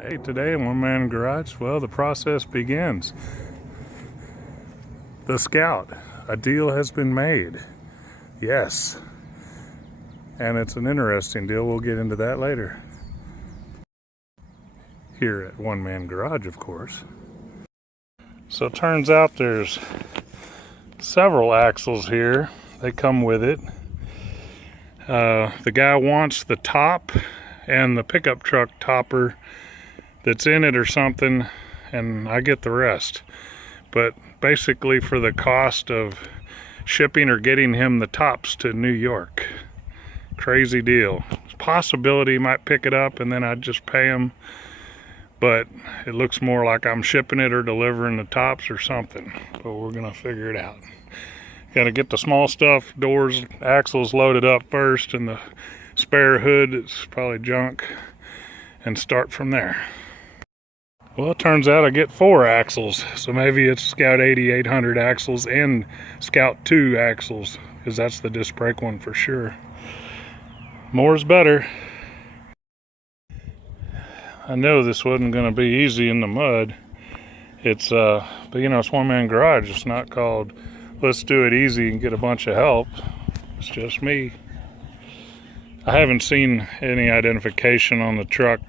Hey, today in One Man Garage, well, the process begins. The Scout, a deal has been made. Yes. And it's an interesting deal. We'll get into that later. Here at One Man Garage, of course. So it turns out there's several axles here. They come with it. The guy wants the top and the pickup truck topper that's in it or something, and I get the rest. But basically for the cost of shipping or getting him the tops to New York. Crazy deal. Possibility he might pick it up and then I'd just pay him, but it looks more like I'm shipping it or delivering the tops or something. But we're gonna figure it out. Gotta get the small stuff, doors, axles loaded up first, and the spare hood, it's probably junk, and start from there. Well, it turns out I get 4 axles, so maybe it's Scout 8800 axles and Scout 2 axles, because that's the disc brake one for sure. More's better. I know this wasn't going to be easy in the mud. It's, but you know, it's One Man Garage. It's not called, let's do it easy and get a bunch of help. It's just me. I haven't seen any identification on the truck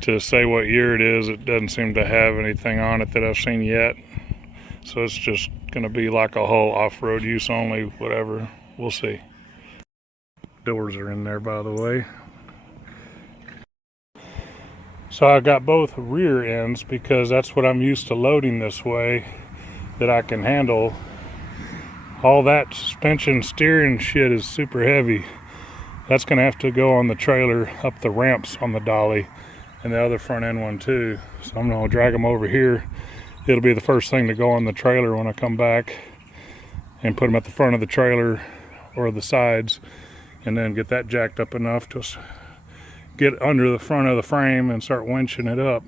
to say what year it is. It doesn't seem to have anything on it that I've seen yet. So it's just going to be like a whole off-road use only, whatever. We'll see. Doors are in there, by the way. So I got both rear ends because that's what I'm used to loading this way, that I can handle. All that suspension steering shit is super heavy. That's going to have to go on the trailer up the ramps on the dolly, and the other front end one too. So I'm going to drag them over here. It'll be the first thing to go on the trailer when I come back, and put them at the front of the trailer or the sides, and then get that jacked up enough to get under the front of the frame and start winching it up.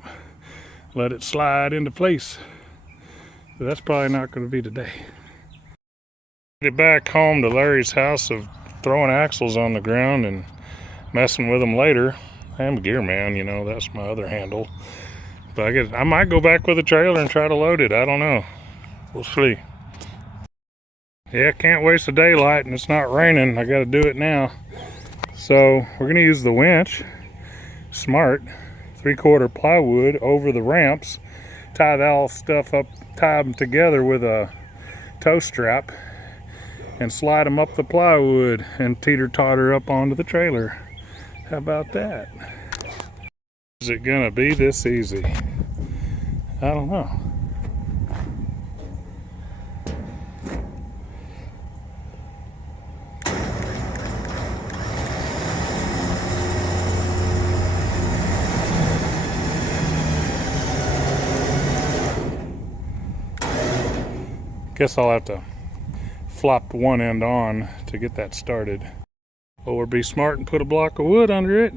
Let it slide into place. But that's probably not going to be today. Get back home to Larry's house of throwing axles on the ground and messing with them later. I am a gear man, you know, that's my other handle. But I might go back with the trailer and try to load it. I don't know. We'll see. Yeah, can't waste the daylight, and it's not raining. I got to do it now. So we're going to use the winch. Smart. 3/4 plywood over the ramps. Tie that all stuff up, tie them together with a tow strap, and slide them up the plywood and teeter-totter up onto the trailer. How about that? Is it gonna be this easy? I don't know. Guess I'll have to flop one end on to get that started. Or be smart and put a block of wood under it.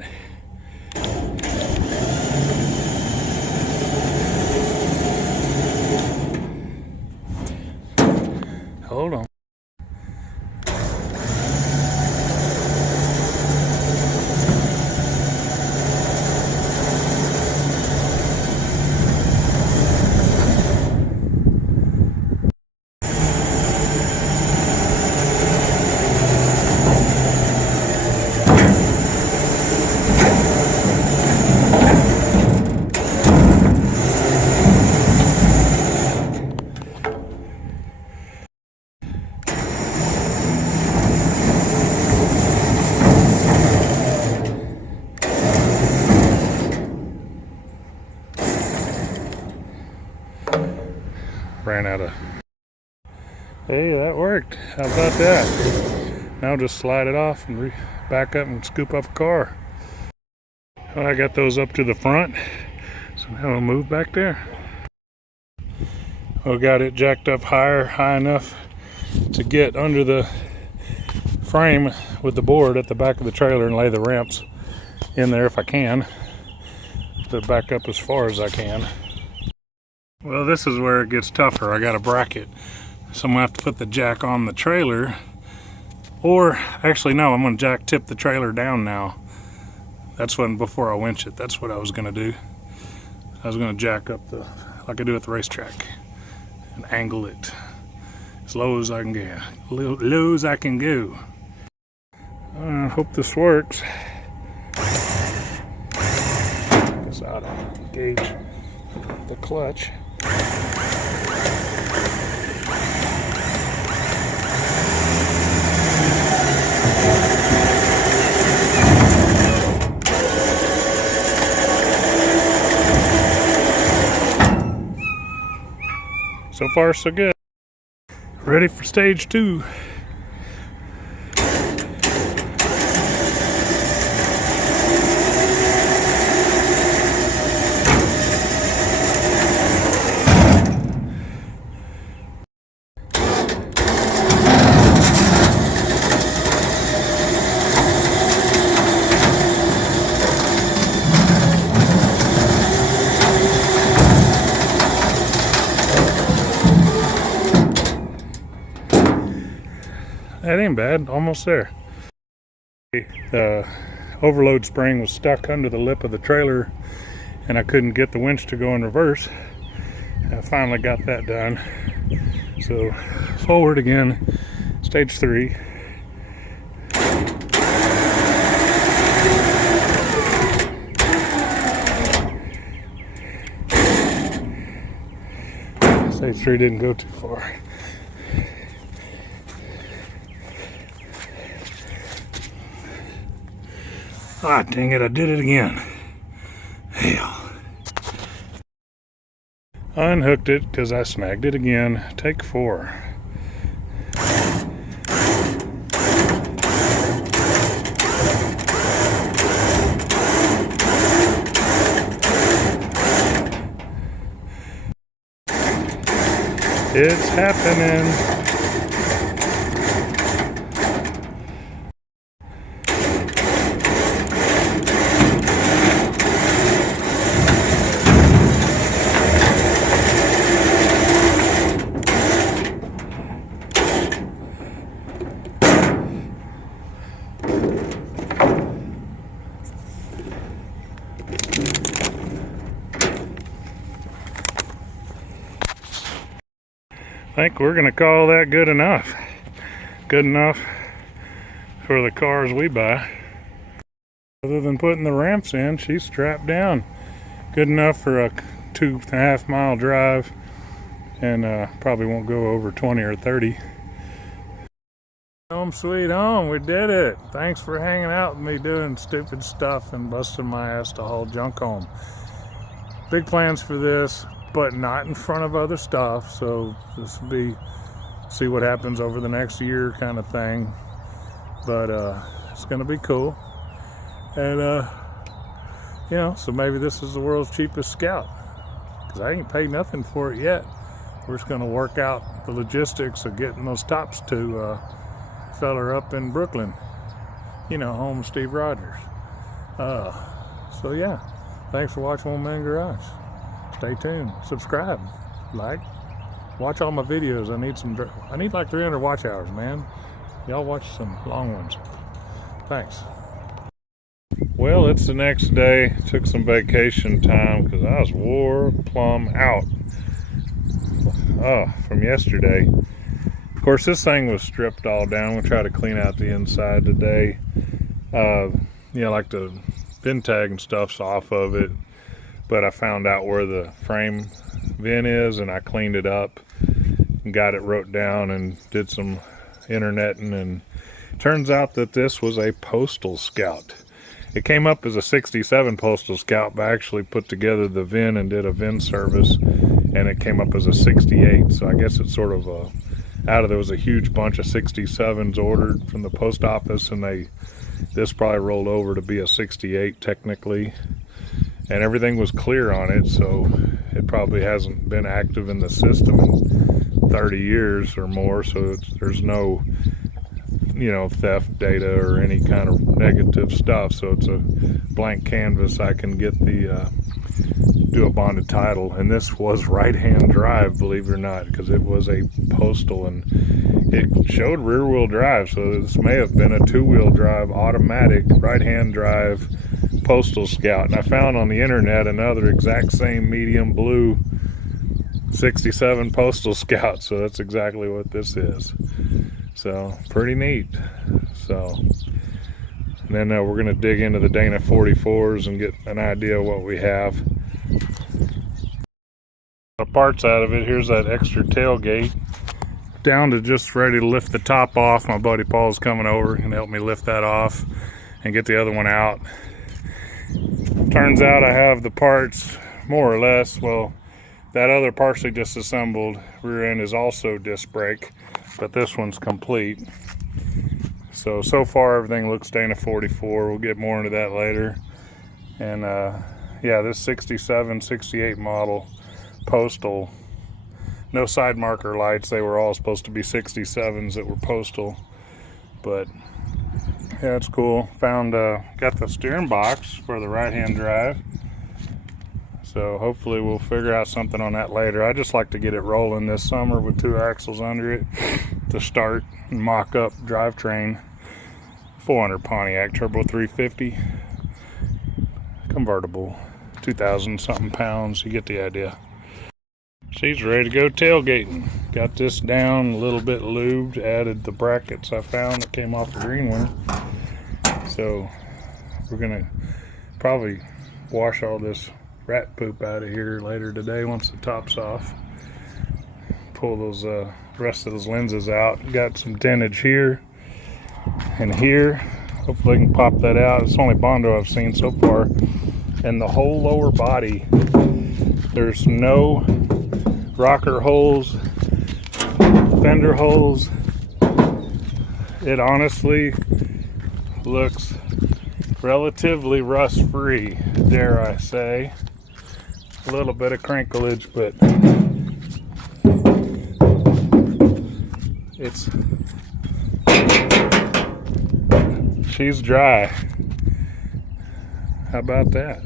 Hold on. Ran out of. Hey, that worked. How about that? Now just slide it off and back up and scoop up a car. Well, I got those up to the front, so now I'll move back there. I got it jacked up high enough to get under the frame with the board at the back of the trailer and lay the ramps in there if I can, to back up as far as I can. Well, this is where it gets tougher. I got a bracket, so I'm gonna have to put the jack on the trailer, or actually no, I'm gonna jack tip the trailer down now. That's when, before I winch it, that's what I was gonna do. I was gonna jack up like I do at the racetrack and angle it as low as I can get, low as I can go. I hope this works. Guess I ought to engage the clutch. So far, so good. Ready for stage 2. That ain't bad, almost there. The overload spring was stuck under the lip of the trailer and I couldn't get the winch to go in reverse. I finally got that done. So forward again, stage 3. Stage 3 didn't go too far. Ah, dang it, I did it again. Hell. Unhooked it because I snagged it again. Take 4. It's happening. I think we're gonna call that good enough. Good enough for the cars we buy. Other than putting the ramps in, she's strapped down. Good enough for a 2.5 mile drive, and probably won't go over 20 or 30. Home sweet home, we did it. Thanks for hanging out with me doing stupid stuff and busting my ass to haul junk home. Big plans for this, but not in front of other stuff, so this will be see what happens over the next year kind of thing, but it's gonna be cool. And you know, so maybe this is the world's cheapest Scout, because I ain't paid nothing for it yet. We're just gonna work out the logistics of getting those tops to feller up in Brooklyn, you know, home of Steve Rogers. So yeah, thanks for watching One Man Garage. Stay tuned, subscribe, like, watch all my videos. I need like 300 watch hours, man. Y'all watch some long ones. Thanks. Well, it's the next day. Took some vacation time because I was wore plumb out from yesterday. Of course, this thing was stripped all down. We'll try to clean out the inside today. You know, like the VIN tag and stuff's off of it, but I found out where the frame VIN is and I cleaned it up and got it wrote down and did some interneting, and it turns out that this was a Postal Scout. It came up as a 67 Postal Scout, but I actually put together the VIN and did a VIN service, and it came up as a 68. So I guess it's sort of there was a huge bunch of 67s ordered from the post office, and this probably rolled over to be a 68 technically. And everything was clear on it, so it probably hasn't been active in the system in 30 years or more, so there's no, you know, theft data or any kind of negative stuff. So it's a blank canvas. I can get do a bonded title, and this was right-hand drive, believe it or not, because it was a Postal, and it showed rear-wheel drive, so this may have been a 2-wheel drive automatic right-hand drive Postal Scout, and I found on the internet another exact same medium blue 67 Postal Scout, so that's exactly what this is. So pretty neat. So, and then we're going to dig into the Dana 44s and get an idea of what we have. The parts out of it. Here's that extra tailgate, down to just ready to lift the top off. My buddy Paul's coming over and help me lift that off and get the other one out. Turns out I have the parts more or less. Well, that other partially disassembled rear end is also disc brake, but this one's complete. So far everything looks Dana 44. We'll get more into that later. And yeah, this 67, 68 model Postal, no side marker lights. They were all supposed to be 67s that were Postal, but yeah, it's cool. Found got the steering box for the right-hand drive, so hopefully we'll figure out something on that later. I just like to get it rolling this summer with 2 axles under it to start and mock up drivetrain. 400 Pontiac turbo 350 convertible, 2,000 something pounds. You get the idea. She's ready to go tailgating. Got this down a little bit lubed, added the brackets I found that came off the green one. So we're gonna probably wash all this rat poop out of here later today once the top's off. Pull those rest of those lenses out. Got some dentage here and here. Hopefully I can pop that out. It's the only Bondo I've seen so far. And the whole lower body, there's no rocker holes, fender holes. It honestly looks relatively rust free, dare I say. A little bit of crinklage, but she's dry. How about that?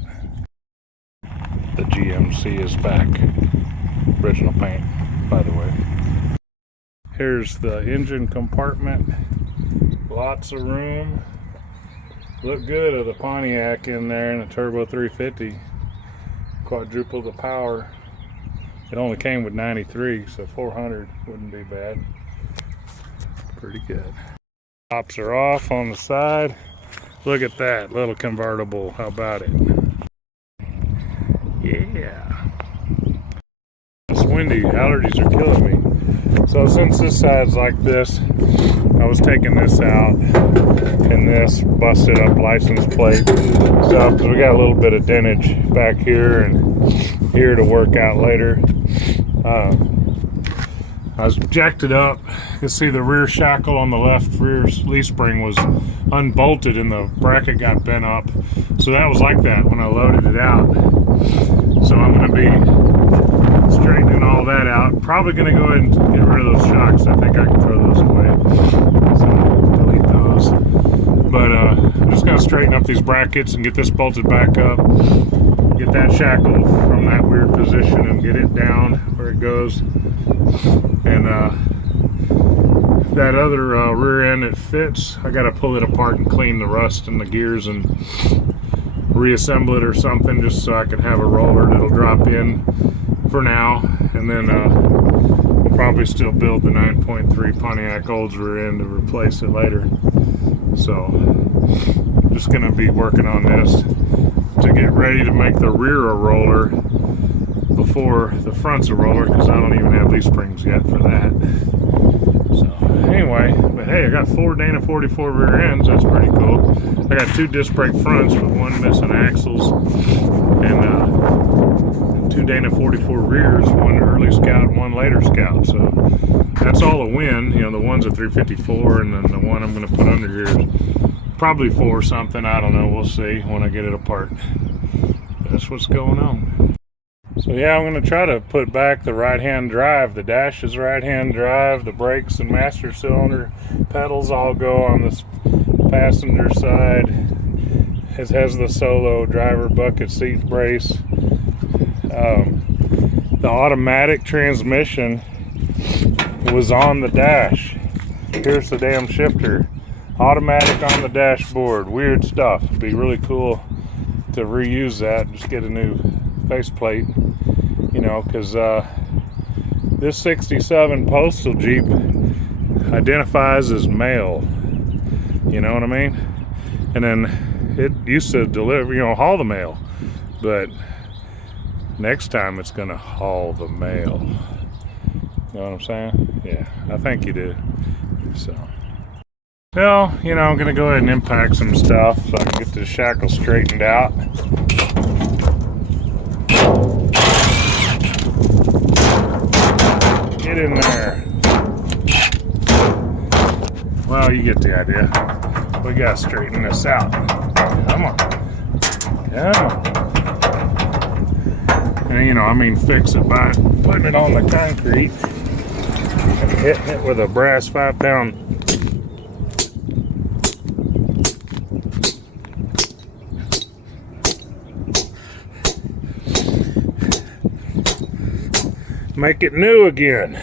The GMC is back. Original paint, by the way. Here's the engine compartment. Lots of room. Look good of the Pontiac in there in a turbo 350. Quadruple the power. It only came with 93, so 400 wouldn't be bad. Pretty good. Tops are off on the side. Look at that little convertible. How about it? Yeah. It's windy. Allergies are killing me. So since this side's like this, I was taking this out, and this busted up license plate stuff, because we got a little bit of dentage back here and here to work out later. I was jacked it up. You can see the rear shackle on the left rear leaf spring was unbolted and the bracket got bent up. So that was like that when I loaded it out. So I'm going to be straightening all that out. Probably going to go ahead and get rid of those shocks. I think I can throw those away. So delete those. But I'm just going to straighten up these brackets and get this bolted back up. Get that shackle from that weird position and get it down where it goes. And that other rear end, it fits. I got to pull it apart and clean the rust in the gears and reassemble it or something, just so I can have a roller that'll drop in for now. And then we'll probably still build the 9.3 Pontiac Olds rear end to replace it later. So just going to be working on this to get ready to make the rear a roller before the front's a roller, because I don't even have leaf springs yet for that. So anyway, but hey, I got 4 Dana 44 rear ends. That's pretty cool. I got 2 disc brake fronts with 1 missing axles, and 2 Dana 44 rears, 1 early Scout, 1 later Scout. So that's all a win. You know, the one's a 354, and then the one I'm going to put under here is probably 4 something. I don't know. We'll see when I get it apart. That's what's going on. So yeah, I'm going to try to put back the right-hand drive. The dash is right-hand drive. The brakes and master cylinder pedals all go on this passenger side. It has the solo driver bucket seat brace. The automatic transmission was on the dash. Here's the damn shifter. Automatic on the dashboard. Weird stuff. It'd be really cool to reuse that, just get a new faceplate, you know, because this 67 Postal Jeep identifies as male, you know what I mean? And then it used to deliver, you know, haul the mail, but next time it's gonna haul the mail. You know what I'm saying? Yeah, I think you do. So, well, you know, I'm gonna go ahead and impact some stuff so I can get the shackle straightened out. Get in there. Well, you get the idea. We gotta straighten this out. Come on. Come on. And, you know, I mean fix it by putting it on the concrete and hitting it with a brass 5-pound make it new again.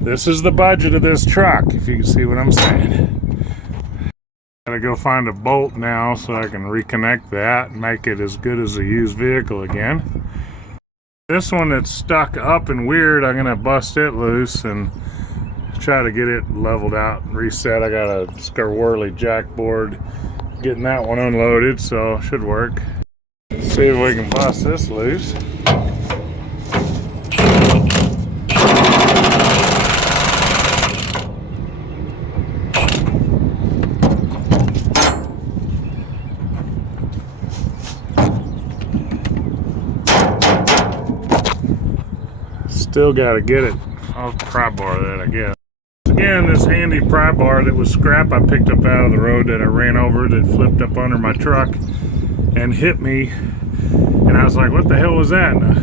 This is the budget of this truck, if you can see what I'm saying. Gotta go find a bolt now so I can reconnect that and make it as good as a used vehicle again. This one that's stuck up and weird, I'm gonna bust it loose and try to get it leveled out and reset. I got a Scarworley jackboard getting that one unloaded, so should work. See if we can bust this loose. Still got to get it off the pry bar that I guess. Again, this handy pry bar that was scrap I picked up out of the road that I ran over that flipped up under my truck and hit me. And I was like, what the hell was that? And I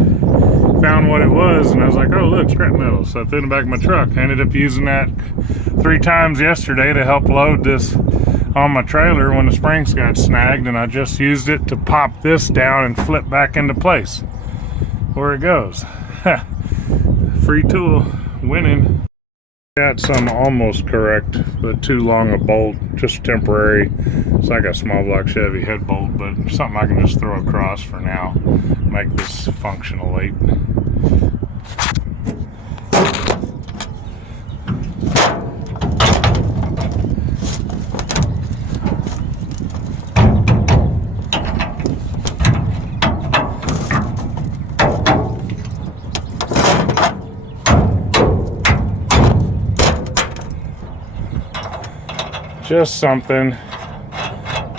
found what it was and I was like, oh look, scrap metal. So I threw it in the back of my truck. I ended up using that 3 times yesterday to help load this on my trailer when the springs got snagged, and I just used it to pop this down and flip back into place where it goes. Free tool, winning. Got some almost correct, but too long a bolt, just temporary. It's like a small block Chevy head bolt, but something I can just throw across for now, make this functional late. Just something,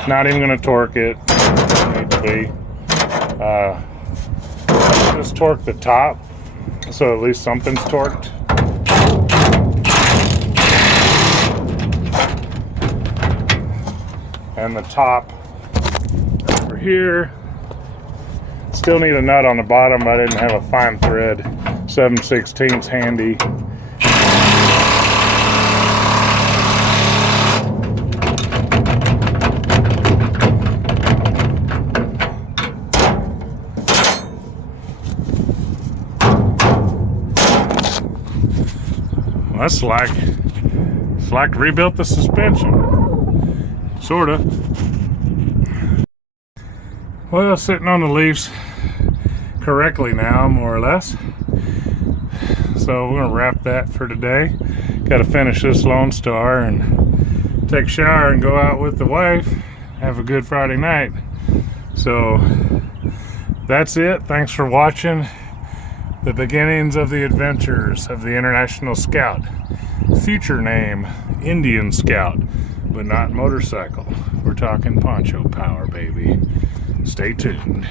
not even gonna torque it, need to be. Just torque the top, so at least something's torqued. And the top over here, still need a nut on the bottom. I didn't have a fine thread 7/16 handy. It's like rebuilt the suspension, sorta. Well, sitting on the leaves correctly now, more or less. So we're gonna wrap that for today. Got to finish this Lone Star and take a shower and go out with the wife. Have a good Friday night. So that's it. Thanks for watching. The beginnings of the adventures of the International Scout. Future name, Indian Scout, but not motorcycle. We're talking poncho power, baby. Stay tuned.